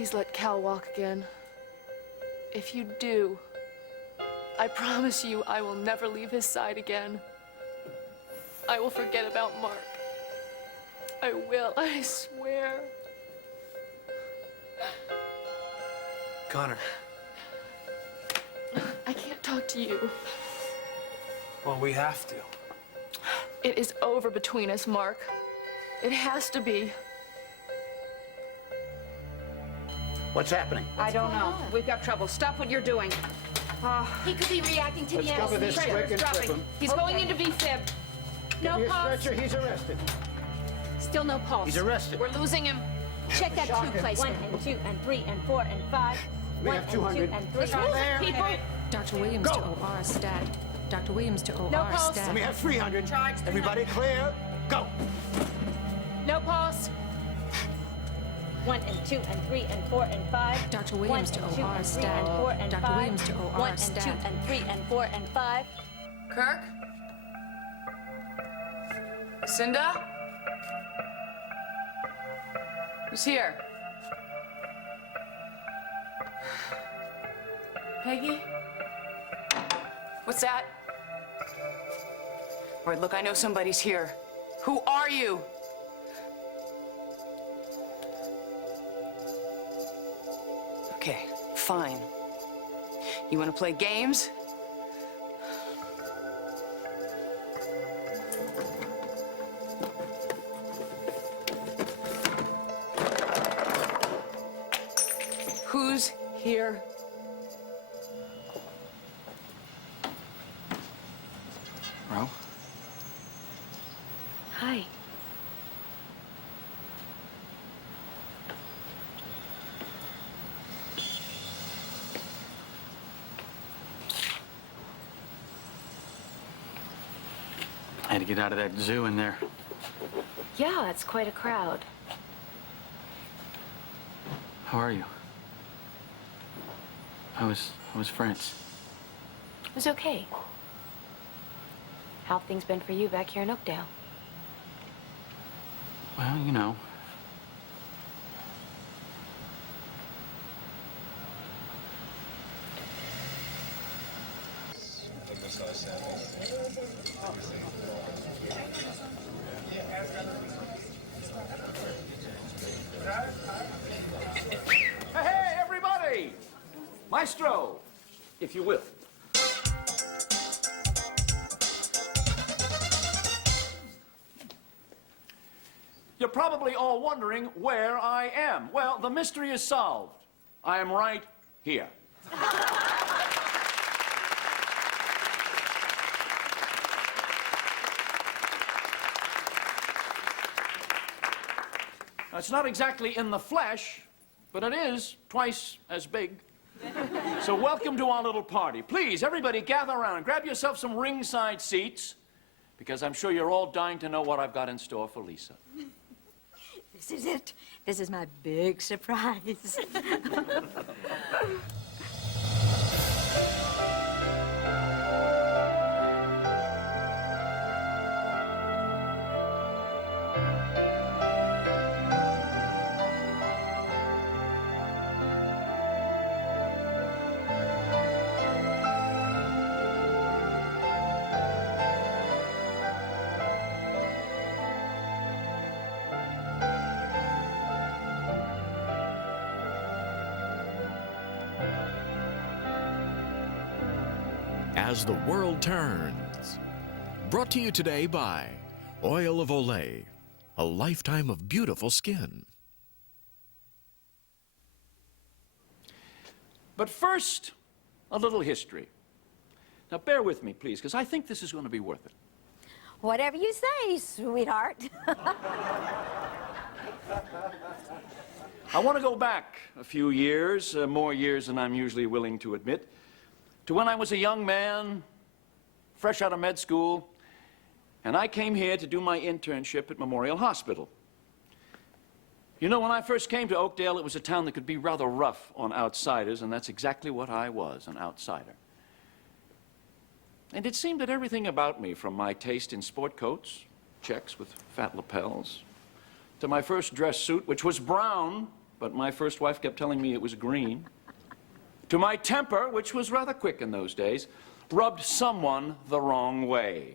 please let Cal walk again. If you do, I promise you I will never leave his side again. I will forget about Mark. I will, I swear. Connor. I can't talk to you. Well, we have to. It is over between us, Mark. It has to be. What's happening? I don't know. We've got trouble. Stop what you're doing. He could be reacting to Let's the cover this anesthesia. quick and Dropping. trip him. He's going into V-fib. No Give me a pulse. stretcher, he's arrested. Still no pulse. He's arrested. We're losing him. Check that Shock tube him. placement. 1 and 2 and 3 and 4 and 5. We 1 have and 200. 2 and 3. Let's move it, people. Dr. Williams Go. to OR, stat. Dr. Williams to OR, No pulse. stat. We have 300. Charge 300. Everybody clear? Go. No pulse. 1 and 2 and 3 and 4 and 5. Dr. Williams 1 to and 2 OR, and 3 stat. and 4 and Dr. 5. Williams to OR, 1 and 2 stat. and 3 and 4 and 5. Kirk? Cinda? Who's here? Peggy? What's that? All right, look, I know somebody's here. Who are you? Okay, fine. You want to play games? Who's here? Ro? Hi. I had to get out of that zoo in there. Yeah, it's quite a crowd. How are you? How was France? It was okay. How have things been for you back here in Oakdale? Well, you know. Hey, everybody! Maestro, if you will. You're probably all wondering where I am. Well, the mystery is solved. I am right here. Now, it's not exactly in the flesh, but it is twice as big. So welcome to our little party. Please, everybody gather around and grab yourself some ringside seats, because I'm sure you're all dying to know what I've got in store for Lisa. This is it. This is my big surprise. As the World Turns. Brought to you today by Oil of Olay, a lifetime of beautiful skin. But first, a little history. Now, bear with me, please, because I think this is going to be worth it. Whatever you say, sweetheart. I want to go back a few years, more years than I'm usually willing to admit, to when I was a young man, fresh out of med school, and I came here to do my internship at Memorial Hospital. You know, when I first came to Oakdale, it was a town that could be rather rough on outsiders, and that's exactly what I was, an outsider. And it seemed that everything about me, from my taste in sport coats, checks with fat lapels, to my first dress suit, which was brown but my first wife kept telling me it was green. To my temper, which was rather quick in those days, rubbed someone the wrong way.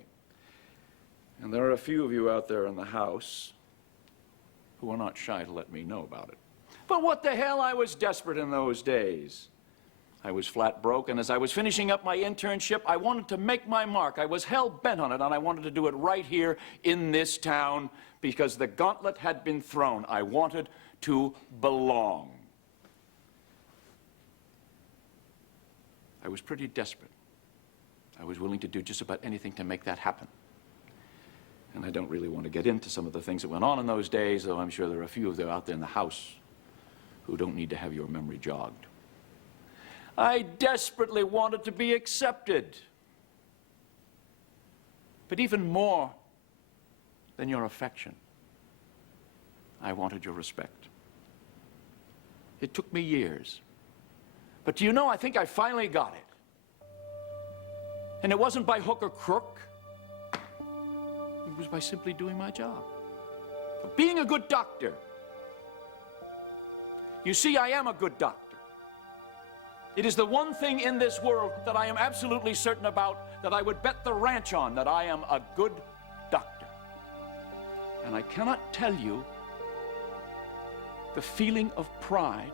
And there are a few of you out there in the house who are not shy to let me know about it. But what the hell, I was desperate in those days. I was flat broke, and as I was finishing up my internship, I wanted to make my mark. I was hell-bent on it, and I wanted to do it right here in this town because the gauntlet had been thrown. I wanted to belong. I was pretty desperate. I was willing to do just about anything to make that happen. And I don't really want to get into some of the things that went on in those days, though I'm sure there are a few of them out there in the house who don't need to have your memory jogged. I desperately wanted to be accepted. But even more than your affection, I wanted your respect. It took me years. But do you know, I think I finally got it. And it wasn't by hook or crook. It was by simply doing my job. Of being a good doctor. You see, I am a good doctor. It is the one thing in this world that I am absolutely certain about, that I would bet the ranch on, that I am a good doctor. And I cannot tell you the feeling of pride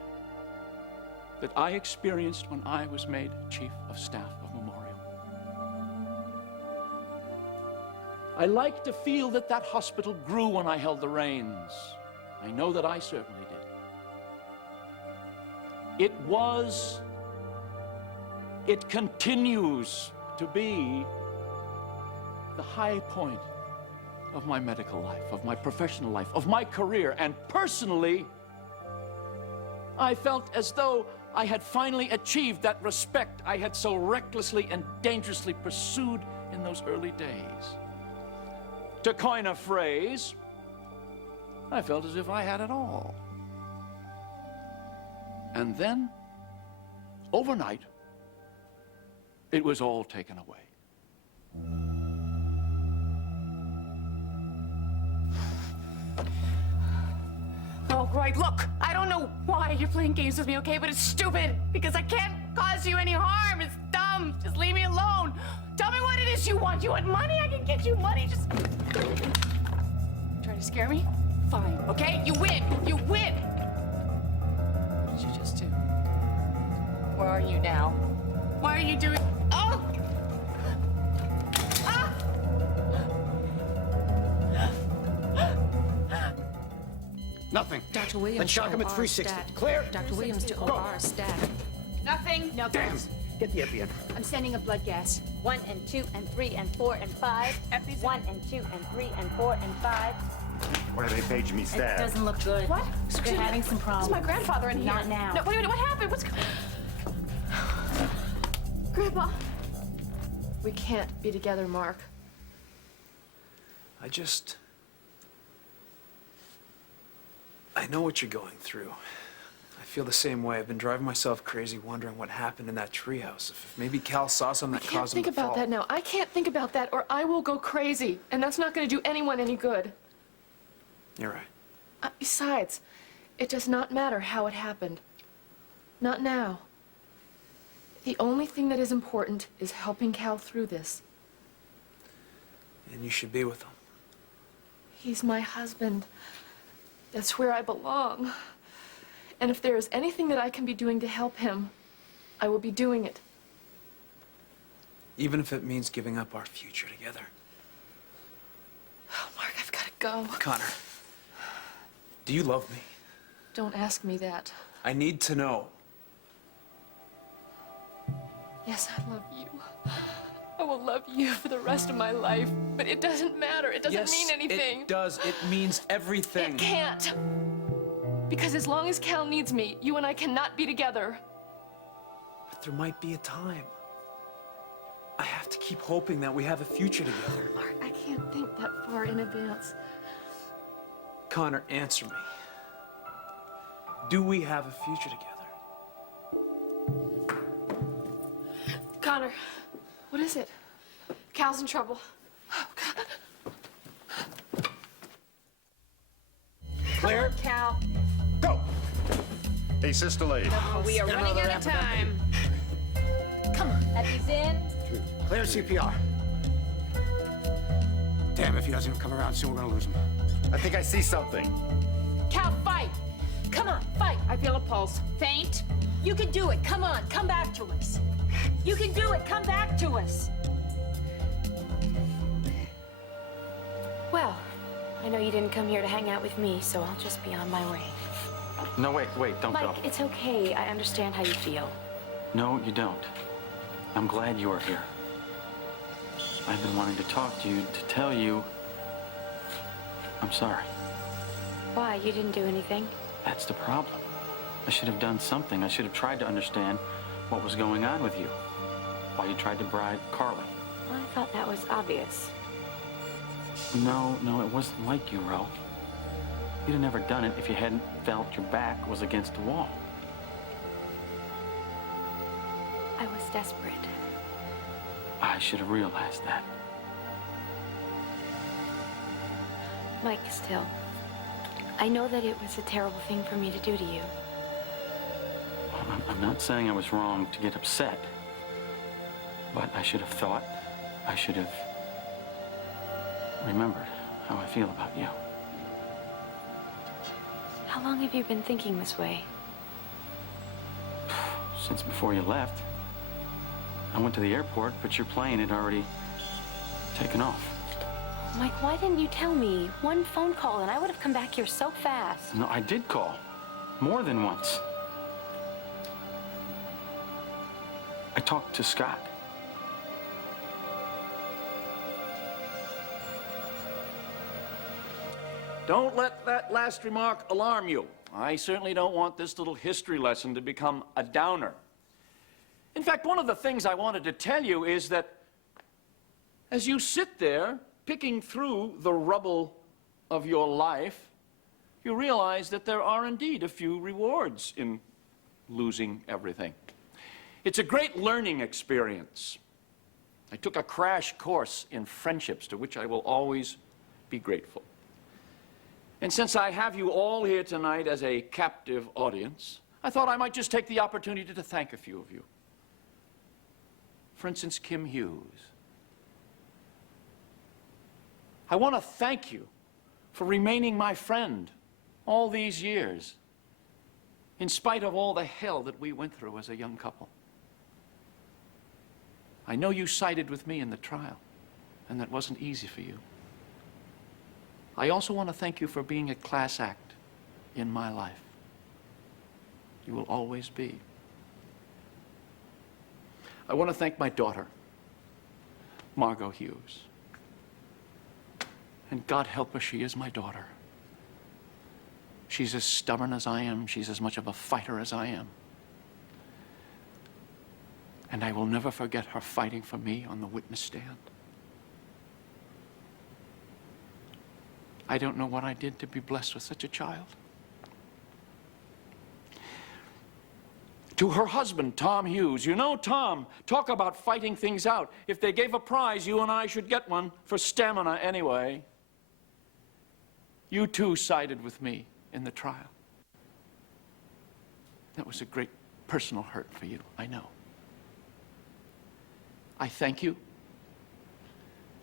that I experienced when I was made Chief of Staff of Memorial. I like to feel that that hospital grew when I held the reins. I know that I certainly did. It was, it continues to be the high point of my medical life, of my professional life, of my career. And personally, I felt as though I had finally achieved that respect I had so recklessly and dangerously pursued in those early days. To coin a phrase, I felt as if I had it all. And then, overnight, it was all taken away. Oh, right, look, I don't know why you're playing games with me, okay? But it's stupid, because I can't cause you any harm. It's dumb. Just leave me alone. Tell me what it is you want. You want money? I can get you money. Just try to scare me? Fine, okay? You win. You win. What did you just do? Where are you now? Why are you doing... Oh! Ah! Nothing. Dr. Williams Let's shock to him at OR 360. stat. Clear? Dr. Williams to OR stat. Nothing. No. Damn. Get the epi in. I'm sending a blood gas. 1 and 2 and 3 and 4 and 5. 1 and 2 and 3 and 4 and 5. Why are they paging me, It Stab? doesn't look good. What? They're having some problems. It's my grandfather in here. Not now. No, wait a minute. What happened? What's... Grandpa. We can't be together, Mark. I know what you're going through. I feel the same way. I've been driving myself crazy wondering what happened in that treehouse. If maybe Cal saw something that I can't caused him think to about fall. that now. I can't think about that or I will go crazy. And that's not going to do anyone any good. You're right. Besides, it does not matter how it happened. Not now. The only thing that is important is helping Cal through this. And you should be with him. He's my husband. That's where I belong. And if there is anything that I can be doing to help him, I will be doing it. Even if it means giving up our future together. Oh, Mark, I've got to go. Connor, do you love me? Don't ask me that. I need to know. Yes, I love you. I will love you for the rest of my life, but it doesn't matter. It doesn't mean anything. It does. It means everything. It can't. Because as long as Cal needs me, you and I cannot be together. But there might be a time. I have to keep hoping that we have a future together. Mark, I can't think that far in advance. Connor, answer me. Do we have a future together? Connor, what is it? Cal's in trouble. Oh, God. Clear? Cal. Go! Asystole. Oh, we are running out of time. Come on. Epi's in. Clear CPR. Damn, if he doesn't come around soon, we're gonna lose him. I think I see something. Cal, fight. Come on, fight. I feel a pulse. Faint. You can do it. Come on, come back to us. You can do it. Come back to us. Well, I know you didn't come here to hang out with me, so I'll just be on my way. No, wait, don't go. Mike, it's okay. I understand how you feel. No, you don't. I'm glad you are here. I've been wanting to talk to you, to tell you I'm sorry. Why? You didn't do anything? That's the problem. I should have done something. I should have tried to understand what was going on with you. Why you tried to bribe Carly. Well, I thought that was obvious. No, it wasn't like you, Ro. You'd have never done it if you hadn't felt your back was against the wall. I was desperate. I should have realized that. Mike, still, I know that it was a terrible thing for me to do to you. Well, I'm not saying I was wrong to get upset, but I should have thought, I should have remembered how I feel about you. How long have you been thinking this way? Since before you left. I went to the airport, but your plane had already taken off. Mike, why didn't you tell me? One phone call and I would have come back here so fast. No, I did call. More than once. I talked to Scott. Don't let that last remark alarm you. I certainly don't want this little history lesson to become a downer. In fact, one of the things I wanted to tell you is that as you sit there picking through the rubble of your life, you realize that there are indeed a few rewards in losing everything. It's a great learning experience. I took a crash course in friendships to which I will always be grateful. And since I have you all here tonight as a captive audience, I thought I might just take the opportunity to thank a few of you. For instance, Kim Hughes. I want to thank you for remaining my friend all these years, in spite of all the hell that we went through as a young couple. I know you sided with me in the trial, and that wasn't easy for you. I also want to thank you for being a class act in my life. You will always be. I want to thank my daughter, Margot Hughes. And God help her, she is my daughter. She's as stubborn as I am. She's as much of a fighter as I am. And I will never forget her fighting for me on the witness stand. I don't know what I did to be blessed with such a child. To her husband, Tom Hughes. You know, Tom, talk about fighting things out. If they gave a prize, you and I should get one, for stamina anyway. You too sided with me in the trial. That was a great personal hurt for you, I know. I thank you.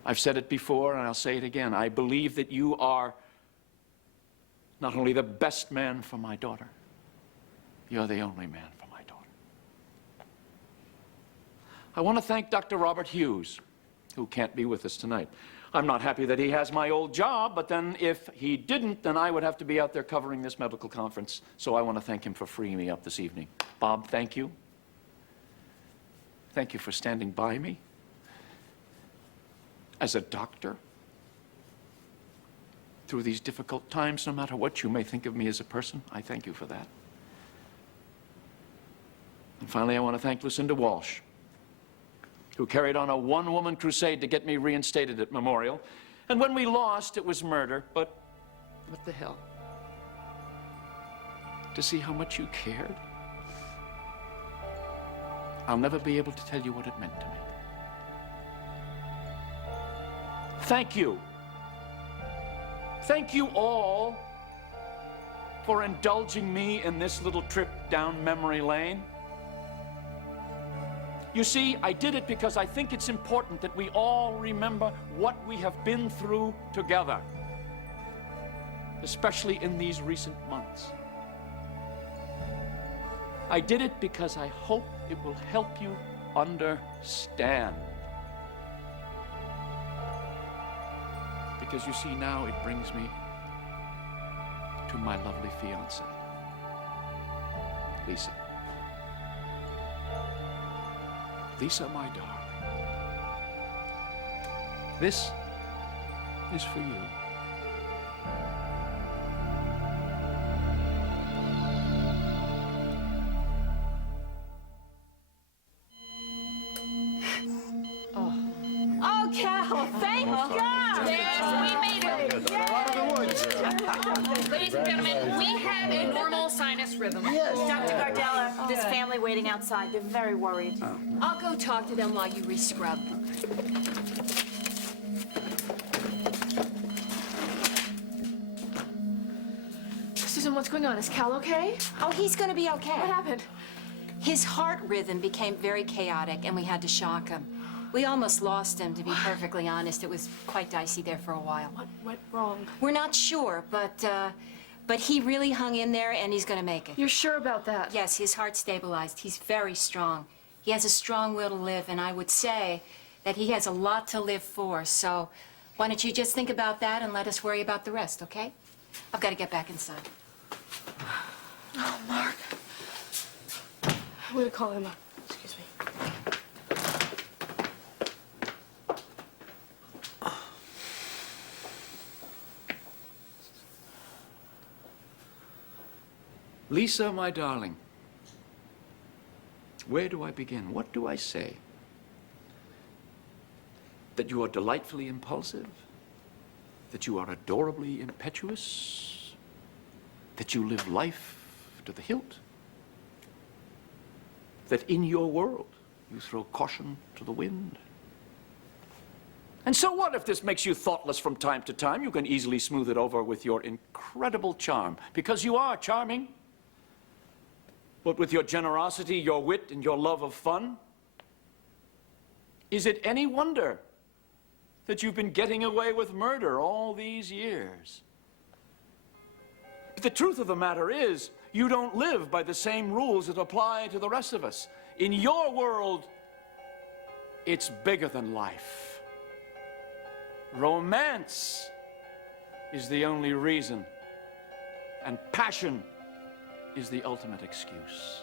I've said it before and I'll say it again. I believe that you are not only the best man for my daughter, you're the only man for my daughter. I want to thank Dr. Robert Hughes, who can't be with us tonight. I'm not happy that he has my old job, but then if he didn't, then I would have to be out there covering this medical conference. So I want to thank him for freeing me up this evening. Bob, thank you. Thank you for standing by me as a doctor through these difficult times, no matter what you may think of me as a person. I thank you for that. And finally, I want to thank Lucinda Walsh, who carried on a one-woman crusade to get me reinstated at Memorial. And when we lost, it was murder, but what the hell? To see how much you cared, I'll never be able to tell you what it meant to me. Thank you. Thank you all for indulging me in this little trip down memory lane. You see, I did it because I think it's important that we all remember what we have been through together, especially in these recent months. I did it because I hope it will help you understand. Because you see, now it brings me to my lovely fiancée, Lisa. Lisa, my darling, this is for you. Oh, Cal, thank God! Yes, we made it. Ladies and gentlemen, we have a normal sinus rhythm. Dr. Gardella, this family waiting outside. They're very worried. I'll go talk to them while you re-scrub. Susan, what's going on? Is Cal okay? Oh, he's gonna be okay. What happened? His heart rhythm became very chaotic, and we had to shock him. We almost lost him, to be perfectly honest. It was quite dicey there for a while. What went wrong? We're not sure, but he really hung in there, and he's gonna make it. You're sure about that? Yes, his heart stabilized. He's very strong. He has a strong will to live, and I would say that he has a lot to live for. So why don't you just think about that and let us worry about the rest, okay? I've got to get back inside. Oh, Mark. I'm gonna call him up. Excuse me. Lisa, my darling, where do I begin? What do I say? That you are delightfully impulsive? That you are adorably impetuous? That you live life to the hilt? That in your world you throw caution to the wind? And so what if this makes you thoughtless from time to time? You can easily smooth it over with your incredible charm, because you are charming. But with your generosity, your wit, and your love of fun, is it any wonder that you've been getting away with murder all these years? But the truth of the matter is, you don't live by the same rules that apply to the rest of us. In your world, it's bigger than life. Romance is the only reason, and passion is the ultimate excuse.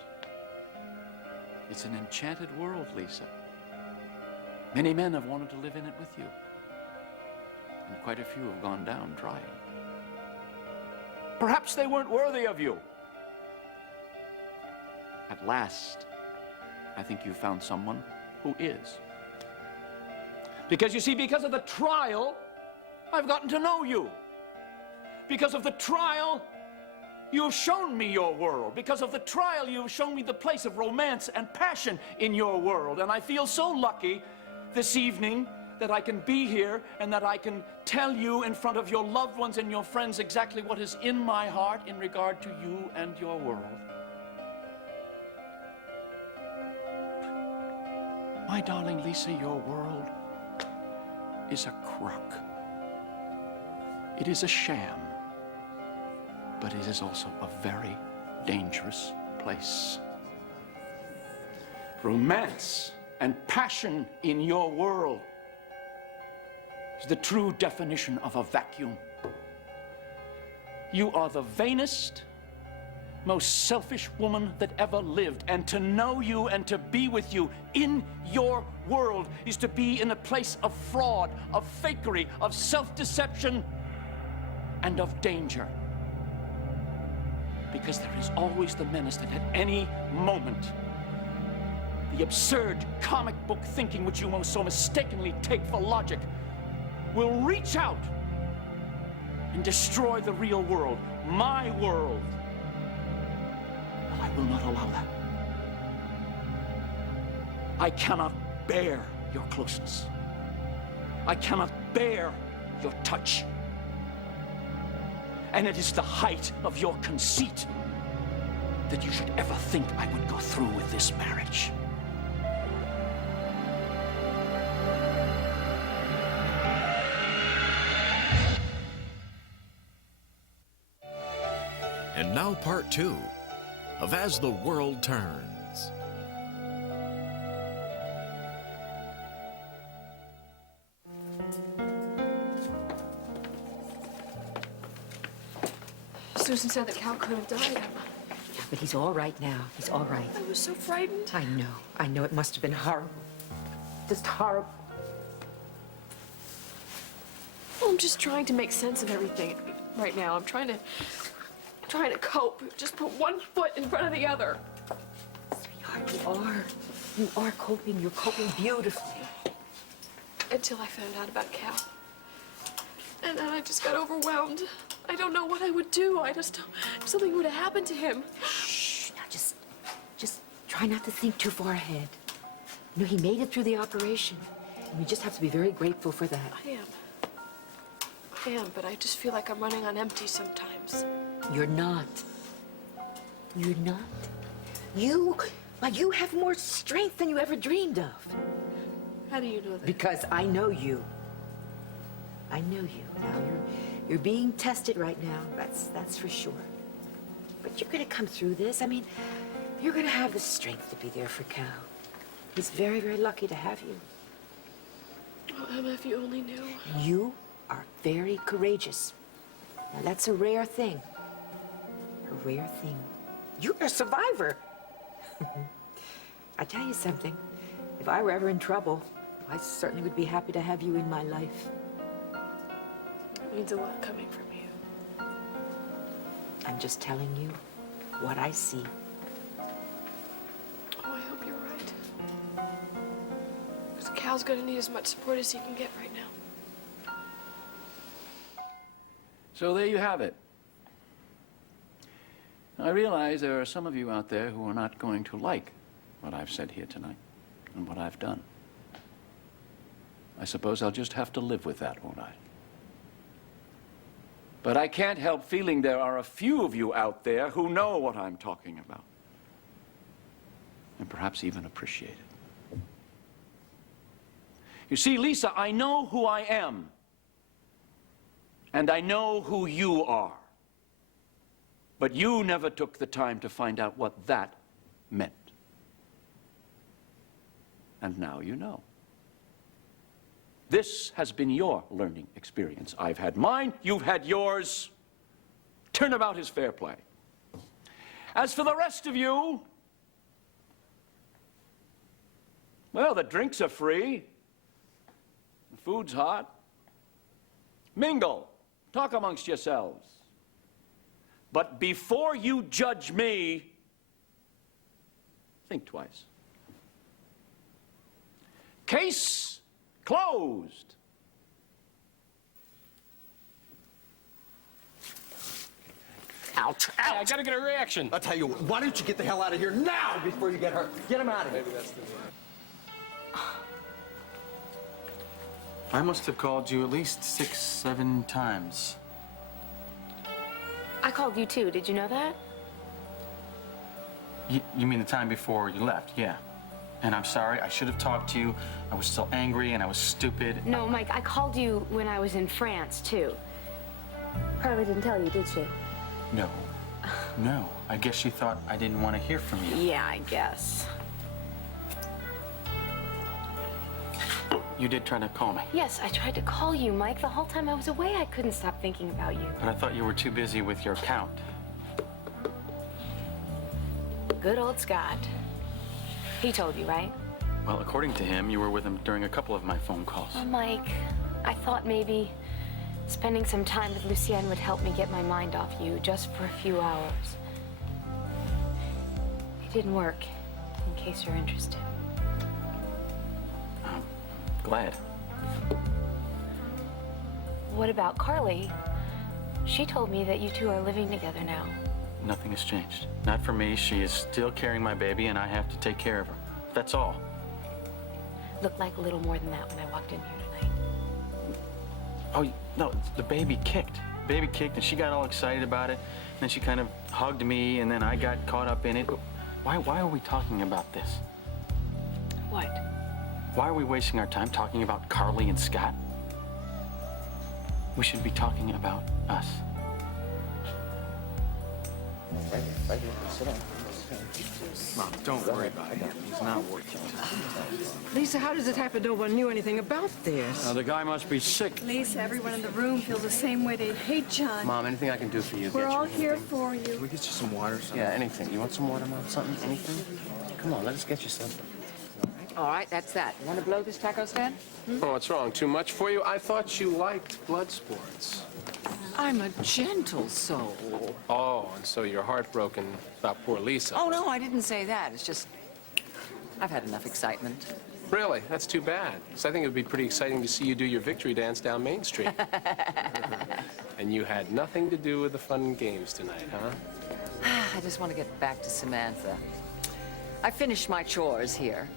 It's an enchanted world, Lisa. Many men have wanted to live in it with you, and quite a few have gone down trying. Perhaps they weren't worthy of you. At last, I think you found someone who is. Because you see, because of the trial, I've gotten to know you. Because of the trial, you have shown me your world. Because of the trial, you have shown me the place of romance and passion in your world. And I feel so lucky this evening that I can be here and that I can tell you in front of your loved ones and your friends exactly what is in my heart in regard to you and your world. My darling Lisa, your world is a crock. It is a sham, but it is also a very dangerous place. Romance and passion in your world is the true definition of a vacuum. You are the vainest, most selfish woman that ever lived, and to know you and to be with you in your world is to be in a place of fraud, of fakery, of self-deception, and of danger. Because there is always the menace that at any moment, the absurd comic book thinking which you most so mistakenly take for logic will reach out and destroy the real world, my world. I will not allow that. I cannot bear your closeness. I cannot bear your touch. And it is the height of your conceit that you should ever think I would go through with this marriage. And now part 2 of As the World Turns. Susan said that Cal could have died. Yeah, but he's all right now. He's all right. I was so frightened. I know. I know. It must have been horrible. Just horrible. Well, I'm just trying to make sense of everything right now. I'm trying to cope. Just put one foot in front of the other. Sweetheart, you are. You are coping. You're coping beautifully. Until I found out about Cal. And then I just got overwhelmed. I don't know what I would do. If something would have happened to him. Shh. Now just try not to think too far ahead. You know, he made it through the operation. And we just have to be very grateful for that. I am, but I just feel like I'm running on empty sometimes. You're not. You're not. You have more strength than you ever dreamed of. How do you know that? Because I know you. I know you. Now you're being tested right now. That's for sure. But you're gonna come through this. I mean, you're gonna have the strength to be there for Cal. He's very, very lucky to have you. Oh, Emma, if you only knew. You are very courageous. Now that's a rare thing. A rare thing. You're a survivor. I tell you something. If I were ever in trouble, I certainly would be happy to have you in my life. It means a lot coming from you. I'm just telling you what I see. Oh, I hope you're right. Because Cal's gonna need as much support as he can get right now. So there you have it. I realize there are some of you out there who are not going to like what I've said here tonight and what I've done. I suppose I'll just have to live with that, won't I? But I can't help feeling there are a few of you out there who know what I'm talking about. And perhaps even appreciate it. You see, Lisa, I know who I am. And I know who you are. But you never took the time to find out what that meant. And now you know. This has been your learning experience. I've had mine, you've had yours. Turnabout is fair play. As for the rest of you, well, the drinks are free. The food's hot. Mingle. Talk amongst yourselves. But before you judge me, think twice. Case closed. Ouch, ouch! Hey, I gotta get a reaction. I'll tell you what, why don't you get the hell out of here now before you get hurt? Get him out of here. Maybe that's the way. I must have called you at least 6, 7 times. I called you too. Did you know that? You mean the time before you left? Yeah. And I'm sorry, I should have talked to you. I was still angry and I was stupid. No, Mike, I called you when I was in France too. Carla didn't tell you, did she? No. No. I guess she thought I didn't want to hear from you. Yeah, I guess. You did try to call me. Yes, I tried to call you, Mike. The whole time I was away, I couldn't stop thinking about you. But I thought you were too busy with your account. Good old Scott. He told you, right? Well, according to him, you were with him during a couple of my phone calls. Oh, Mike, I thought maybe spending some time with Lucienne would help me get my mind off you just for a few hours. It didn't work, in case you're interested. Glad. What about Carly? She told me that you two are living together now. Nothing has changed. Not for me. She is still carrying my baby, and I have to take care of her. That's all. Looked like a little more than that when I walked in here tonight. Oh, no, the baby kicked. baby kicked, and she got all excited about it. And then she kind of hugged me, and then I got caught up in it. Why are we talking about this? What? Why are we wasting our time talking about Carly and Scott? We should be talking about us. Right here. Sit down. Mom, don't worry about him. He's not working. Lisa, how does it happen no one knew anything about this? The guy must be sick. Lisa, everyone in the room feels the same way. They hate John. Mom, anything I can do for you? We're all here for you. Can we get you some water or something? Yeah, anything. You want some water, Mom? Something? Anything? Come on, let us get you something. All right, that's that. Want to blow this taco stand? Oh, what's wrong? Too much for you? I thought you liked blood sports. I'm a gentle soul. Oh, and so you're heartbroken about poor Lisa. Oh, no, I didn't say that. It's just, I've had enough excitement. Really? That's too bad. Because I think it would be pretty exciting to see you do your victory dance down Main Street. And you had nothing to do with the fun and games tonight, huh? I just want to get back to Samantha. I finished my chores here.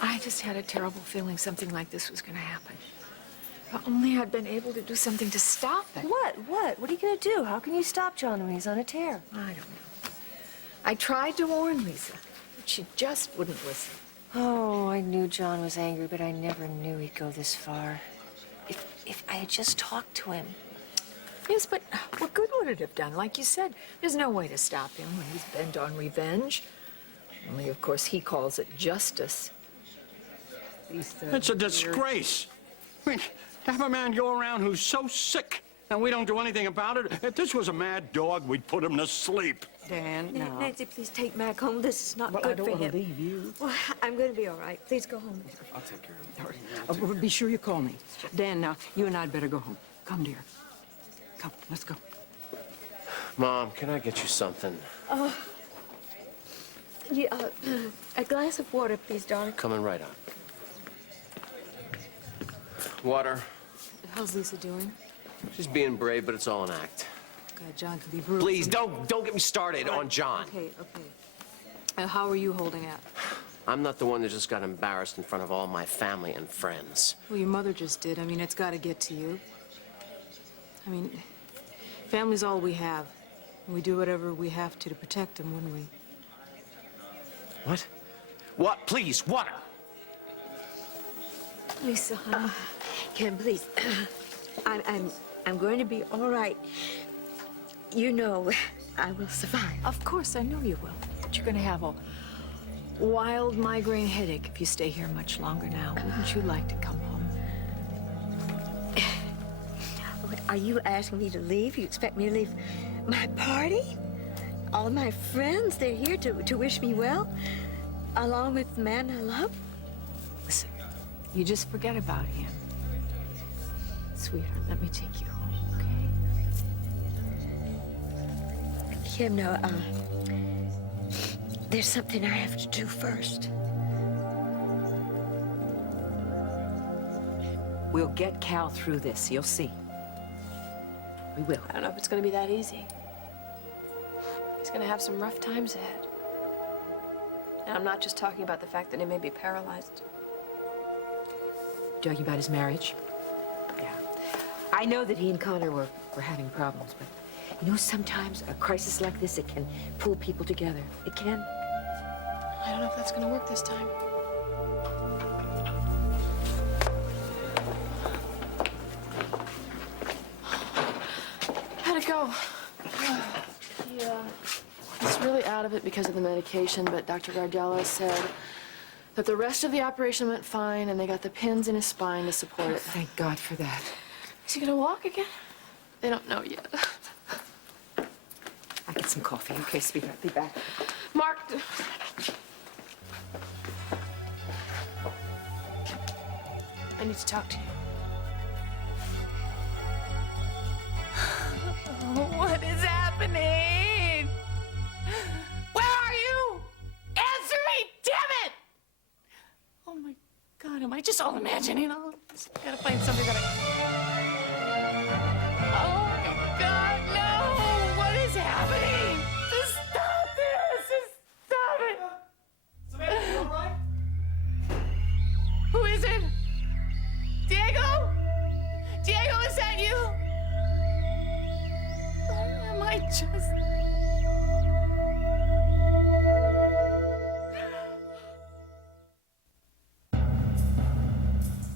I just had a terrible feeling something like this was going to happen. If only I'd been able to do something to stop it. What? What are you going to do? How can you stop John when he's on a tear? I don't know. I tried to warn Lisa, but she just wouldn't listen. Oh, I knew John was angry, but I never knew he'd go this far. If I had just talked to him. Yes, but what good would it have done? Like you said, there's no way to stop him when he's bent on revenge. Only, of course, he calls it justice. It's a disgrace. I mean, to have a man go around who's so sick and we don't do anything about it. If this was a mad dog, we'd put him to sleep. Dan, no. Nancy, please take Mac home. This is not Well, good I don't for want to him. leave you. Well, I'm going to be all right. Please go home. I'll take care of it. Well, be sure you call me. Dan, now, you and I'd better go home. Come, dear. Come, let's go. Mom, can I get you something? Yeah, a glass of water, please, darling. Coming right up. Water. How's Lisa doing? She's being brave, but it's all an act. God, John can be brutal. Please, don't get me started on John. Okay. How are you holding out? I'm not the one that just got embarrassed in front of all my family and friends. Well, your mother just did. I mean, it's got to get to you. I mean, family's all we have. We do whatever we have to protect them, wouldn't we? What? What? Please, water. Lisa, honey. Kim, please. I'm going to be all right. You know, I will survive. Of course, I know you will. But you're going to have a wild migraine headache if you stay here much longer now. Wouldn't you like to come home? Are you asking me to leave? You expect me to leave my party? All my friends, they're here to wish me well, along with the man I love. Listen, you just forget about him. Sweetheart, let me take you home, okay? Kim, no, there's something I have to do first. We'll get Cal through this. You'll see. We will. I don't know if it's going to be that easy. He's going to have some rough times ahead. And I'm not just talking about the fact that he may be paralyzed. Talking about his marriage? Yeah. I know that he and Connor were having problems, but you know, sometimes a crisis like this, it can pull people together. It can. I don't know if that's going to work this time. How'd it go? Yeah. He's really out of it because of the medication, but Dr. Gardella said that the rest of the operation went fine and they got the pins in his spine to support it. Thank God for that. Is he gonna walk again? They don't know yet. I'll get some coffee. Okay, sweetheart. Be back. Mark! I need to talk to you. What is happening? Where are you? Answer me, damn it! Oh my God, am I just all imagining all of this? I gotta find something that I... Oh my God, no! What is happening? Just stop this! Just stop it! Samantha, you all right? Who is it? Diego? Diego, is that you? Or am I just...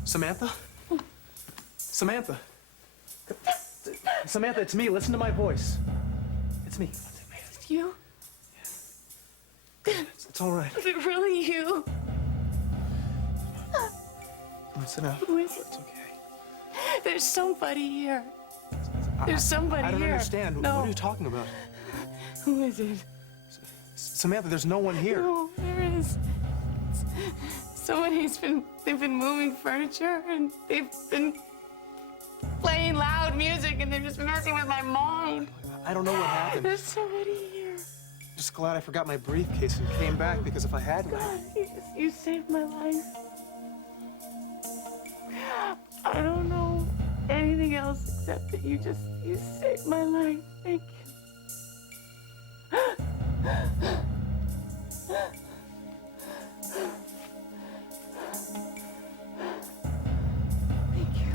Samantha? Samantha? Samantha, it's me. Listen to my voice. It's me. It's you? It's all right. Is it really you? Come on, sit down. Who is it? It's okay. There's somebody here. There's somebody here. I don't understand. No. What are you talking about? Who is it? Samantha, there's no one here. No, there is. They've been moving furniture and they've been playing loud music and they're just messing with my mind. I don't know what happened. There's somebody here. Just glad I forgot my briefcase and came back because if I hadn't, God, you saved my life. I don't know anything else except that you saved my life. Thank you. Thank you.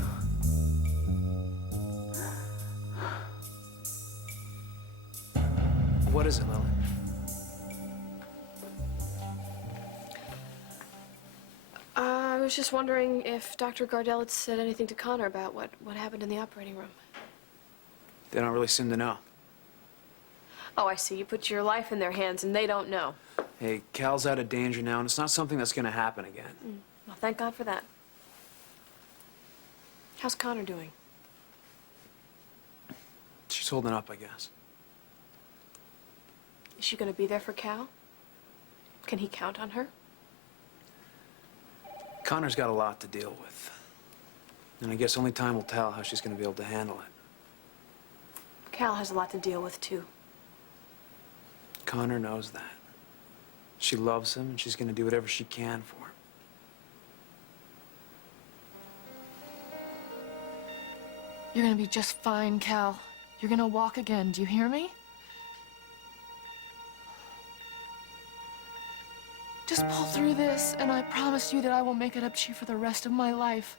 What is it, Lily? I was just wondering if Dr. Gardell had said anything to Connor about what happened in the operating room. They don't really seem to know. Oh, I see. You put your life in their hands and they don't know. Hey, Cal's out of danger now, and it's not something that's gonna happen again. Well, thank God for that. How's Connor doing? She's holding up, I guess. Is she gonna be there for Cal? Can he count on her? Connor's got a lot to deal with. And I guess only time will tell how she's gonna be able to handle it. Cal has a lot to deal with, too. Connor knows that. She loves him, and she's gonna do whatever she can for him. You're gonna be just fine, Cal. You're gonna walk again. Do you hear me? Just pull through this, and I promise you that I will make it up to you for the rest of my life.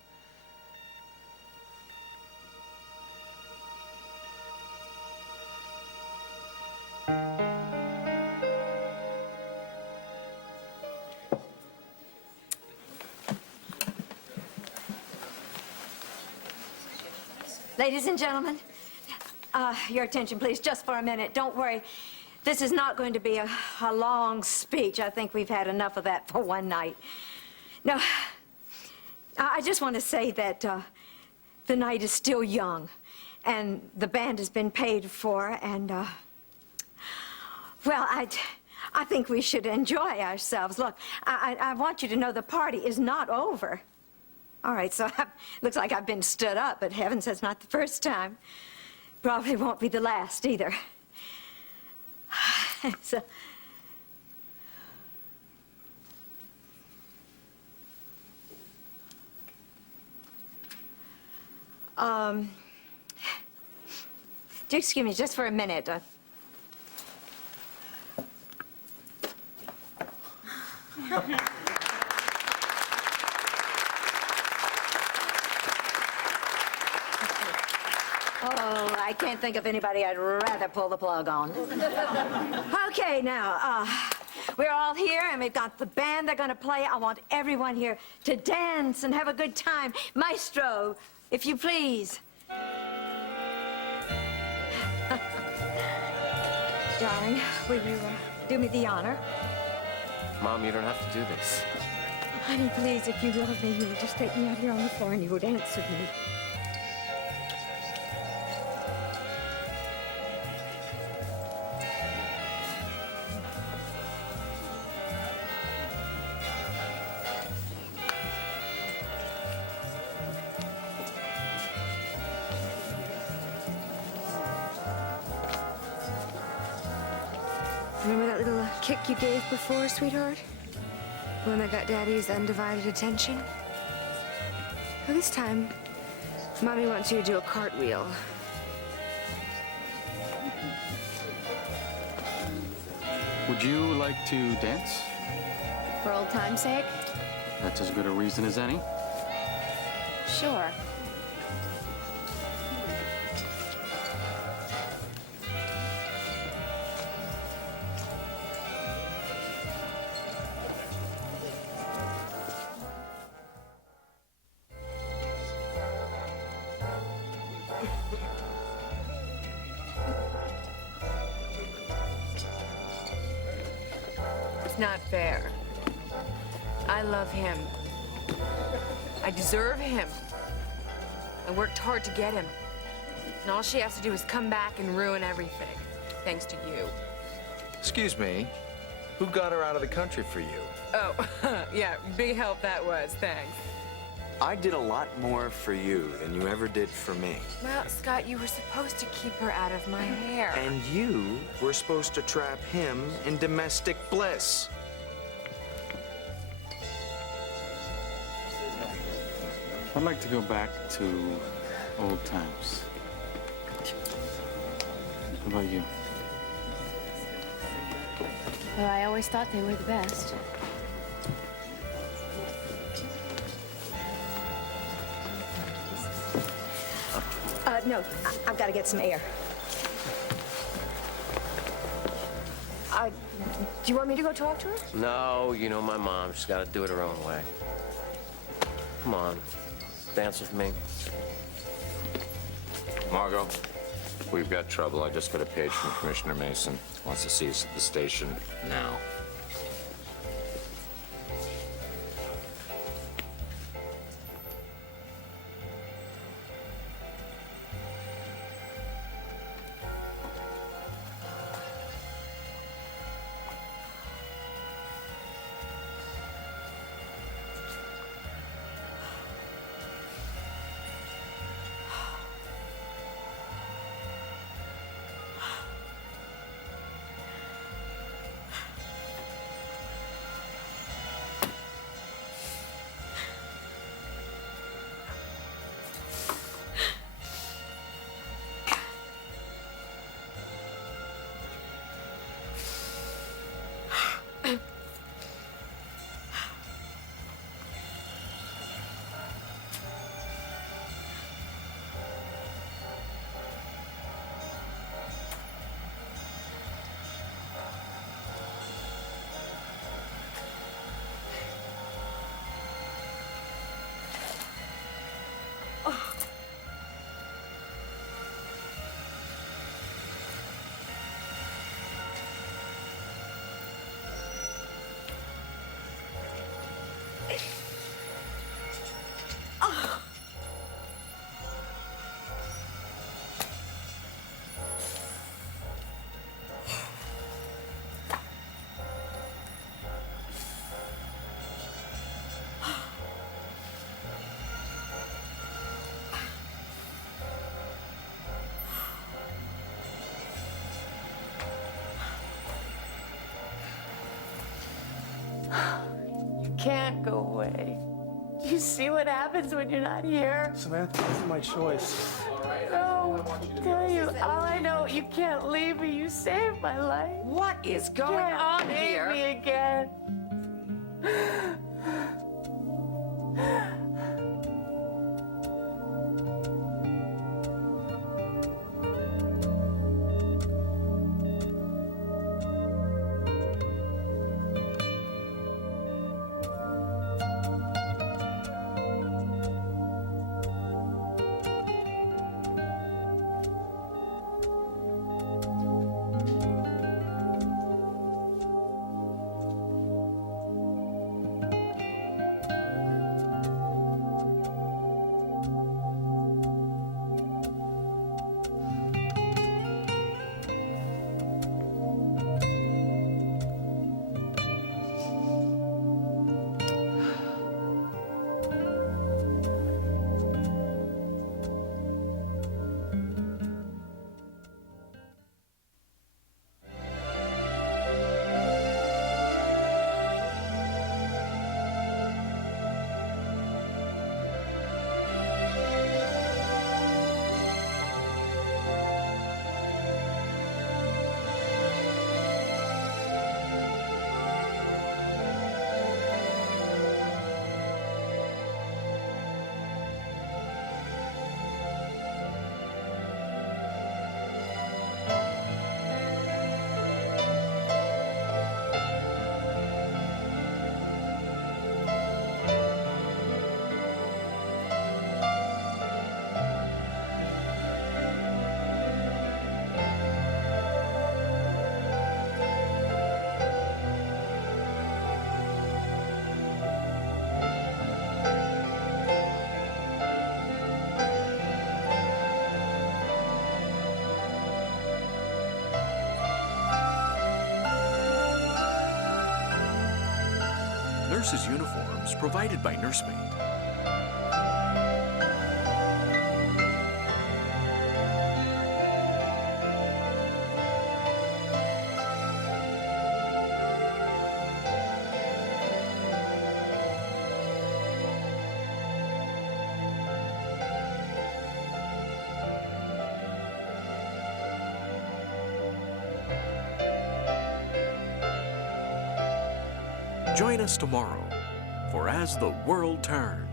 Ladies and gentlemen, your attention, please, just for a minute. Don't worry. This is not going to be a long speech. I think we've had enough of that for one night. No, I just want to say that the night is still young, and the band has been paid for, and, well, I think we should enjoy ourselves. Look, I want you to know the party is not over. All right, so looks like I've been stood up, but heavens, that's not the first time. Probably won't be the last either. So, excuse me just for a minute. Oh, I can't think of anybody I'd rather pull the plug on. Okay, now, we're all here, and we've got the band they're gonna play. I want everyone here to dance and have a good time. Maestro, if you please. Darling, will you do me the honor? Mom, you don't have to do this. Honey, please, if you love me, you would just take me out here on the floor and you would dance with me. Remember that little kick you gave before, sweetheart? The one that got Daddy's undivided attention? Well, this time, Mommy wants you to do a cartwheel. Would you like to dance? For old time's sake? That's as good a reason as any. Sure. It's not fair. I love him. I deserve him. I worked hard to get him. And all she has to do is come back and ruin everything. Thanks to you. Excuse me. Who got her out of the country for you? Oh, yeah, big help that was. Thanks. I did a lot more for you than you ever did for me. Well, Scott, you were supposed to keep her out of my hair. And you were supposed to trap him in domestic bliss. I'd like to go back to old times. How about you? Well, I always thought they were the best. No, I've got to get some air. Do you want me to go talk to her? No, you know my mom. She's got to do it her own way. Come on, dance with me. Margot, we've got trouble. I just got a page from Commissioner Mason. Wants to see us at the station now. You can't go away. Do you see what happens when you're not here? Samantha, this is my choice. No, I tell you, all I know, you can't leave me. You saved my life. What is going Can't on leave here? me again. nurses' uniforms provided by Nursemaid. Join us tomorrow for As the World Turns.